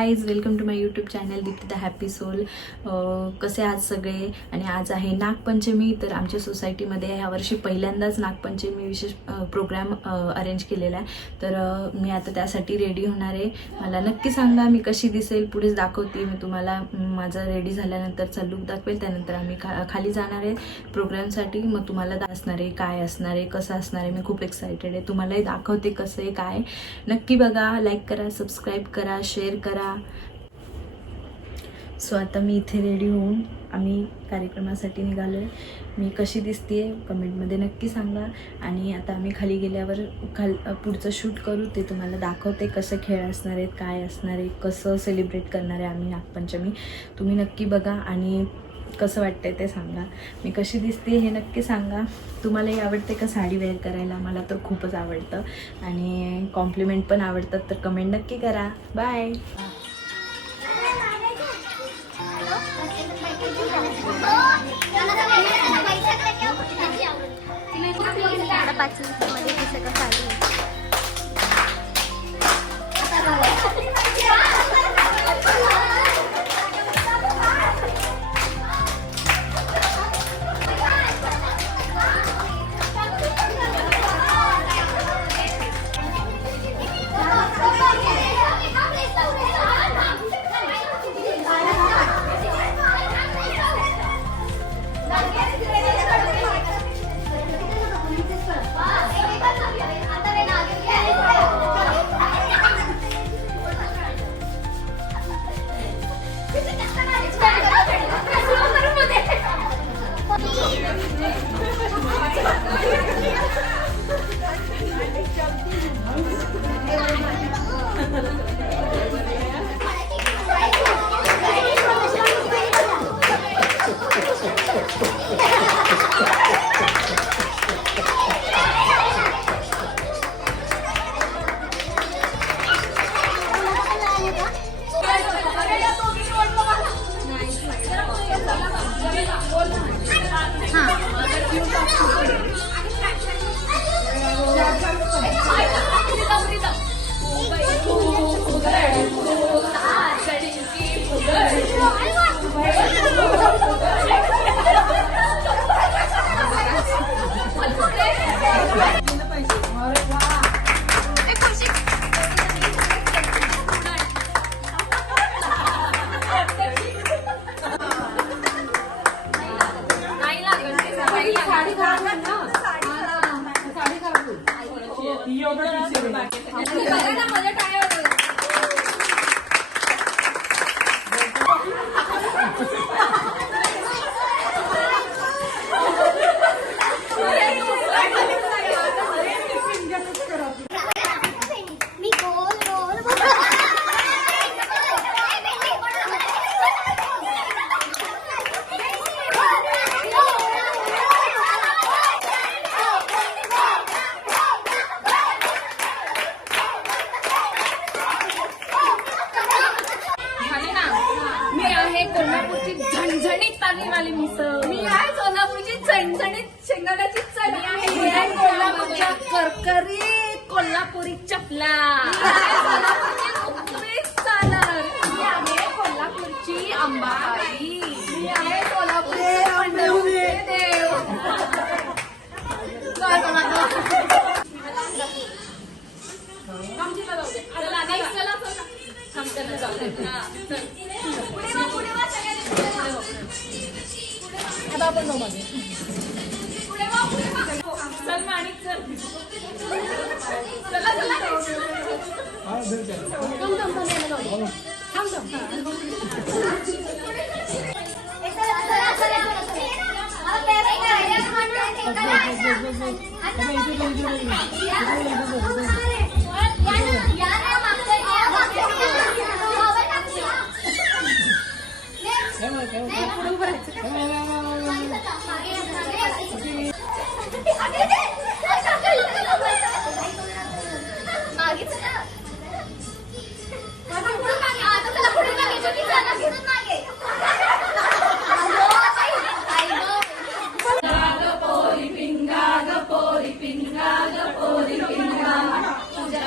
Guys, welcome to my YouTube channel Deepti the happy soul. कसे आहात सगळे? आणि आज आहे नागपंचमी. तर आमच्या सोसायटीमध्ये ह्यावर्षी पहिल्यांदाच नागपंचमी विशेष प्रोग्राम अरेंज केलेला आहे. तर मी आता त्यासाठी रेडी होणार आहे. मला नक्की सांगा मी कशी दिसेल, पुढेच दाखवते मी तुम्हाला. माझं रेडी झाल्यानंतरचा लुक दाखवेल. त्यानंतर आम्ही खाली जाणार आहे प्रोग्रामसाठी. मग तुम्हाला असणार आहे, काय असणार आहे, कसं असणार आहे. मी खूप एक्सायटेड आहे. तुम्हालाही दाखवते कसं आहे काय. नक्की बघा, लाईक करा, सबस्क्राईब करा, शेअर करा. सो आता मी इथे रेडी होऊन आम्ही कार्यक्रमासाठी निघालो आहे. मी कशी दिसते कमेंटमध्ये नक्की सांगा. आणि आता आम्ही खाली गेल्यावर पुढचं शूट करू, ते तुम्हाला दाखवते. कसं खेळ असणार आहेत, काय असणार आहे, कसं सेलिब्रेट करणार आहे आम्ही नागपंचमी. तुम्ही नक्की बघा आणि कसं वाटतंय ते सांगा. मी कशी दिसते हे नक्की सांगा. तुम्हालाही आवडते का साडी वेअर करायला? मला तर खूपच आवडतं आणि कॉम्प्लिमेंट पण आवडतात. तर कमेंट नक्की करा. बाय. कोल्हापूरची झणझणीत तालीमवाली मिसळ. मी आहे सोलापूरची झणझणीत शेंगाड्याची चटणी. मी आहे कोल्हापूरच्या करकरीत कोल्हापुरी चपला. कोल्हापूरची कुरकुरीत सालर. मी आहे कोल्हापूरची अंबाबाई. मी आहे कोल्हापूरचे पंढरपूरचे देव. चल माणिक चल. चला चला.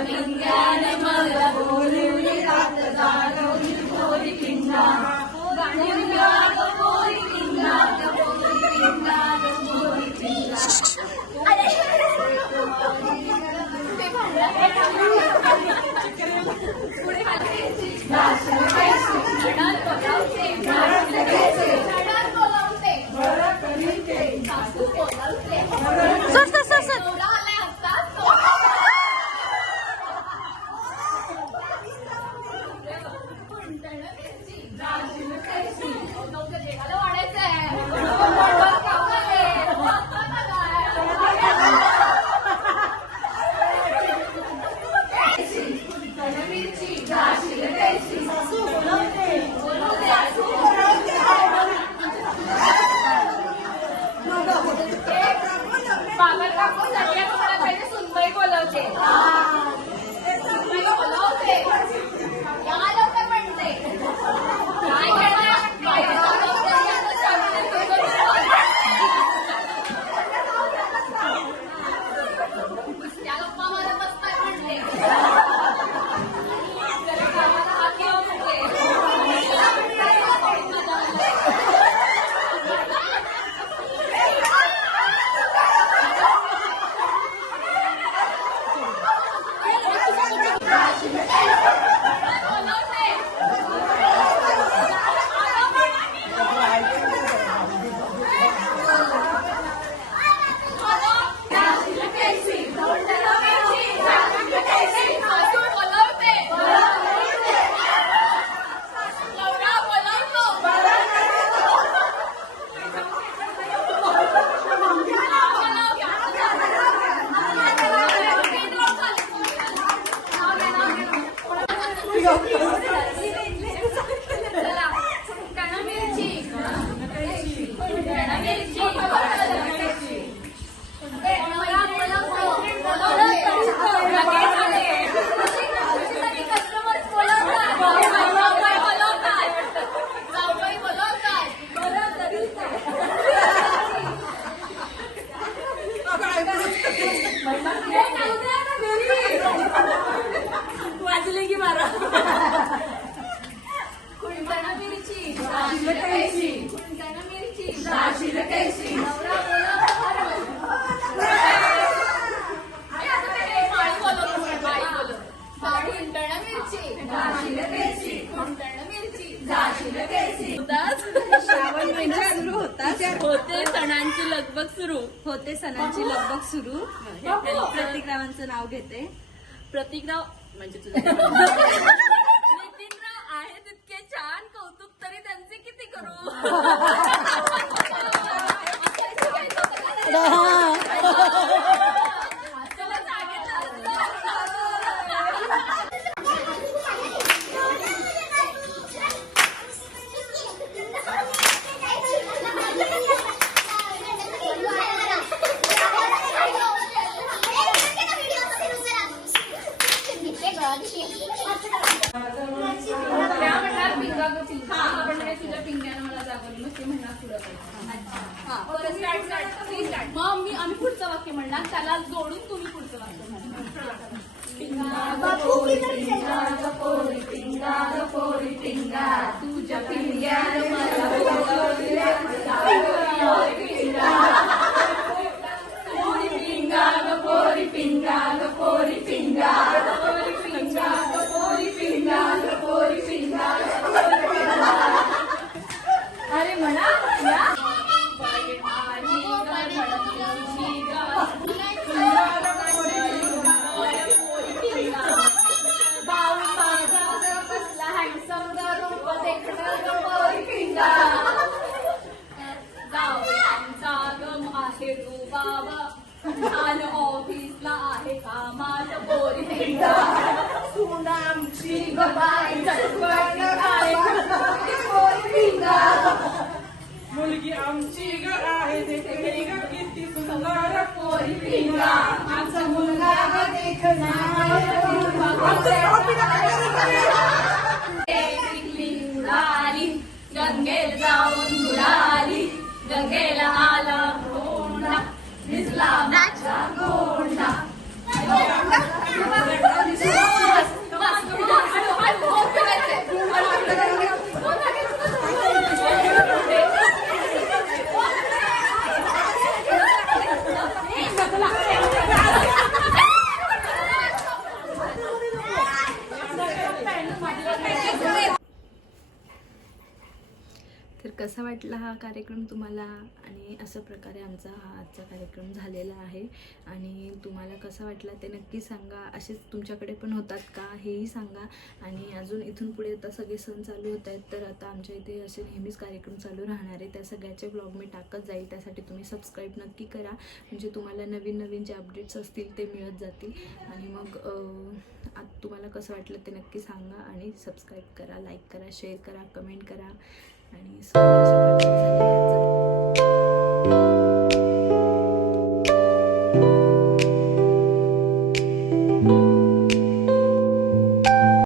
पिंगा न मला बोलवली रात जागवली. होताच. होते सणांची लगबग सुरू. होते सणांची लगबग सुरू. प्रतीकरावांचं नाव घेते. प्रतीकराव म्हणजे तुझं नितीनराव आहे तितके छान, कौतुक तरी त्यांचे किती करू. त्या म्हणणार पिंगा ग पिंगा, आपण म्हणे तुझ्या पिंग्यानं मला जागवली, मग ते म्हणणार पुढं स्टार्ट. मग आम्ही पुढचं वाक्य म्हणणार, त्याला जोडून तुम्ही पुढचं वाक्य म्हणणार. पिंगा ग पोरी पिंगा ग पोरी पिंगा ग पोरी पिंगा, तुझ्या पिंग्यानं मला जागवली पिंगा. पोरी पिंगा ग पोरी पिंगा ग पोरी पिंगा पोरी पिंगा ग पोरी पिंगा ग पोरी पिंगा. अरे म्हणा या. बाऊ माझा कसला हँडसम रूप देखणं ग पोरी पिंगा. जावयांचा गम आहे तू बाबा, आणि ऑफिसला आहे कामात पोरी पिंगा. सुनामची गबाई चटपट आहे पोरी पिंगा. मुलगी आमची ग आहे देखणी ग किती सुंदर पोरी पिंगा. आमचा मुलगा निघाली गंगेला जाऊन बुडाली, गंगेला आला गोंडा, भिजला माझा गोंडा. तर कसा वाटला हा कार्यक्रम तुम्हाला, आणि अशा प्रकारे आमचा हा आजचा कार्यक्रम झालेला आहे. आणि तुम्हाला कसा वाटला ते नक्की सांगा. असेच तुमच्याकडे पण होतात का हेही सांगा. आणि अजून इथून पुढे आता सगळे सण चालू होत आहेत, तर आता आमच्या इथे असे नेहमीच कार्यक्रम चालू राहणार आहे. त्या सगळ्याचे ब्लॉग मी टाकत जाईल. त्यासाठी तुम्ही सबस्क्राईब नक्की करा, म्हणजे तुम्हाला नवीन नवीन जे अपडेट्स असतील ते मिळत जातील. आणि मग तुम्हाला कसं वाटलं ते नक्की सांगा. आणि सबस्क्राईब करा, लाईक करा, शेअर करा, कमेंट करा. आणि